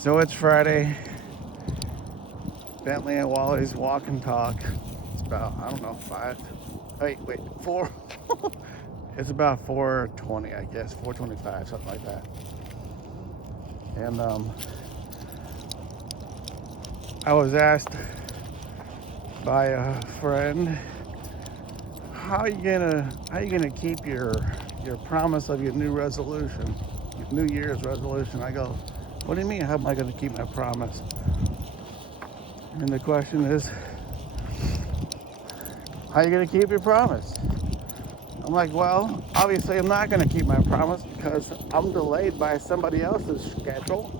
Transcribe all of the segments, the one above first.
So it's Friday. Bentley and Wally's walk and talk. It's about, I don't know, 5. Wait, 4. It's about 4:20, I guess, 4:25, something like that. And I was asked by a friend, how you gonna keep your promise of your new resolution, your New Year's resolution? I go, what do you mean? How am I gonna keep my promise? And the question is, how are you going to keep your promise? I'm like, well, obviously I'm not going to keep my promise because I'm delayed by somebody else's schedule.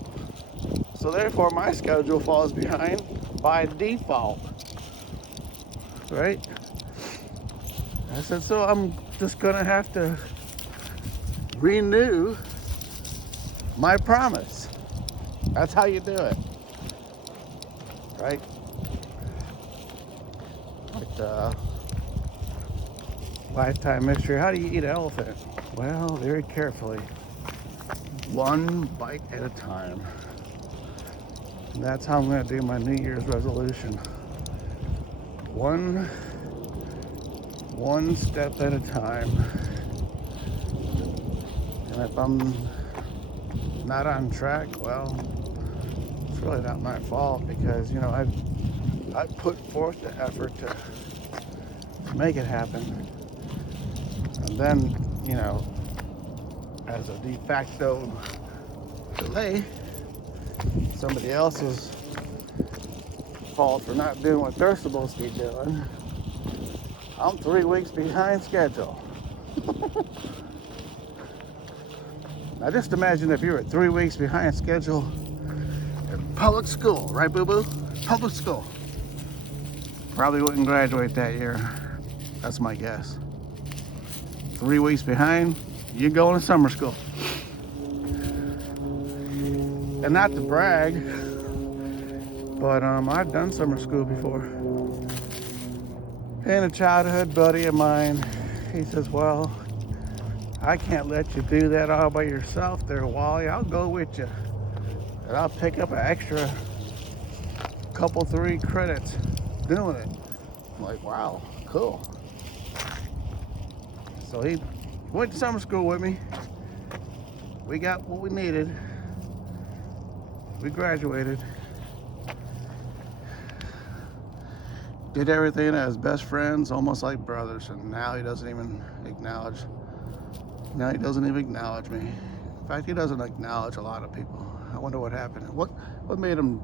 So therefore my schedule falls behind by default, right? I said, so I'm just going to have to renew my promise. That's how you do it, right? Like Lifetime mystery. How do you eat an elephant? Well, very carefully. One bite at a time. And that's how I'm going to do my New Year's resolution. One step at a time. And if I'm not on track, well, it's really not my fault because, I've put forth the effort to make it happen. And then, as a de facto delay, somebody else's fault for not doing what they're supposed to be doing. I'm 3 weeks behind schedule. Now just imagine if you were 3 weeks behind schedule in public school, right, boo-boo? Public school. Probably wouldn't graduate that year. That's my guess. 3 weeks behind, you're going to summer school. And not to brag, but I've done summer school before. And a childhood buddy of mine, he says, well, I can't let you do that all by yourself there, Wally. I'll go with you. And I'll pick up an extra couple, 3 credits doing it. I'm like, wow, cool. So he went to summer school with me. We got what we needed. We graduated. Did everything as best friends, almost like brothers, and now he doesn't even acknowledge. Now he doesn't even acknowledge me. In fact, he doesn't acknowledge a lot of people. I wonder what happened. What made him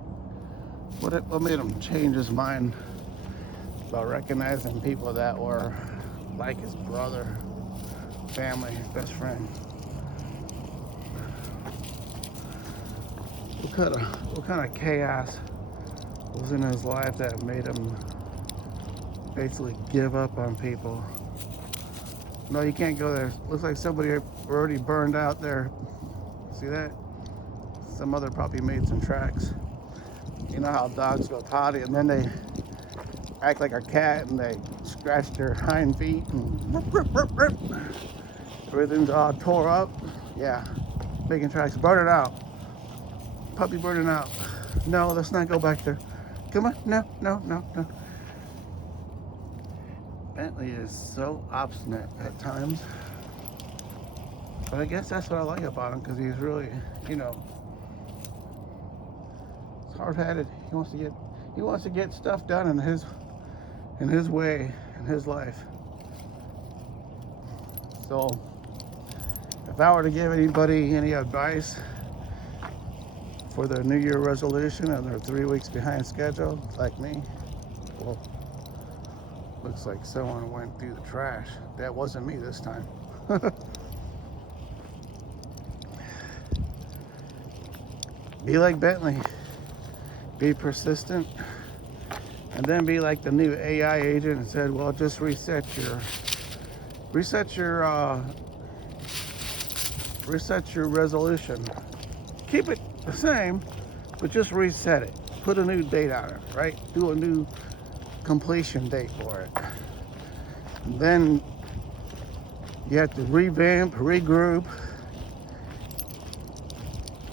change his mind about recognizing people that were like his brother, family, best friend? What kind of chaos was in his life that made him basically give up on people? No, you can't go there. Looks like somebody already burned out there. See that? Some other puppy made some tracks. You know how dogs go potty and then they act like a cat and they scratch their hind feet and everything's all tore up. Yeah, making tracks, burning out. Puppy burning out. No, let's not go back there. Come on, no. Bentley is so obstinate at times. But I guess that's what I like about him, because he's really, he's hard-headed. He wants to get stuff done in his way, in his life. So if I were to give anybody any advice for their New Year resolution and they're 3 weeks behind schedule, like me, well, looks like someone went through the trash. That wasn't me this time. Be like Bentley. Be persistent. And then be like the new AI agent and said, well, just reset your resolution. Keep it the same, but just reset it. Put a new date on it, right? Do a new completion date for it. And then you have to revamp, regroup,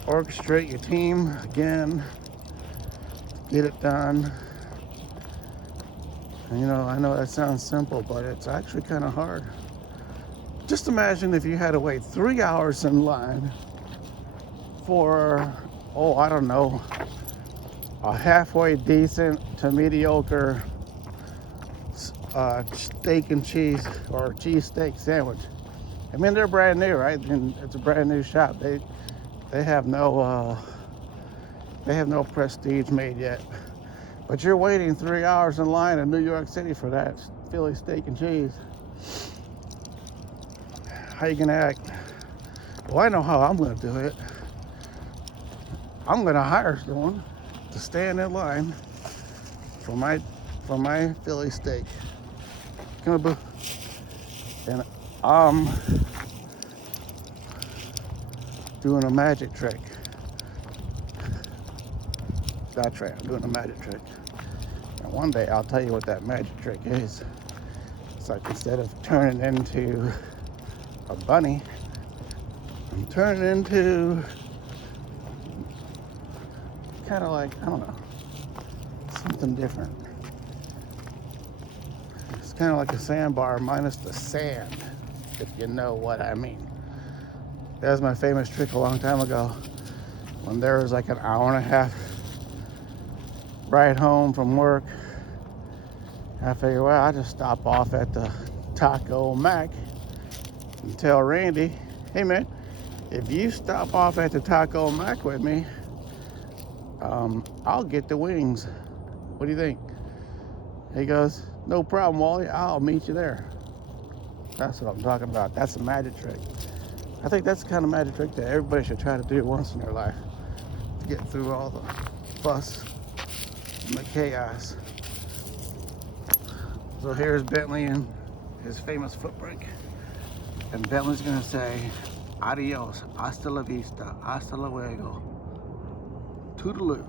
orchestrate your team again, get it done. And, you know, I know that sounds simple, but it's actually kind of hard. Just imagine if you had to wait 3 hours in line for, oh, I don't know, a halfway decent to mediocre steak and cheese or cheesesteak sandwich. I mean, they're brand new, right? And it's a brand new shop. They have no prestige made yet. But you're waiting 3 hours in line in New York City for that Philly steak and cheese. How you gonna act? Well, I know how I'm gonna do it. I'm gonna hire someone to stand in line for my Philly steak. And I'm doing a magic trick. That's right, I'm doing a magic trick. And one day I'll tell you what that magic trick is. It's like instead of turning into a bunny, I'm turning into kind of like, I don't know, something different. It's kind of like a sandbar minus the sand, if you know what I mean. That was my famous trick a long time ago when there was like an hour and a half ride home from work. I figured, well, I'll just stop off at the Taco Mac and tell Randy, hey man, if you stop off at the Taco Mac with me, I'll get the wings. What do you think? He goes, no problem, Wally, I'll meet you there. That's what I'm talking about. That's a magic trick. I think that's the kind of magic trick that everybody should try to do once in their life to get through all the fuss and the chaos. So here's Bentley and his famous foot brake. And Bentley's gonna say, adios, hasta la vista, hasta luego, toodaloo.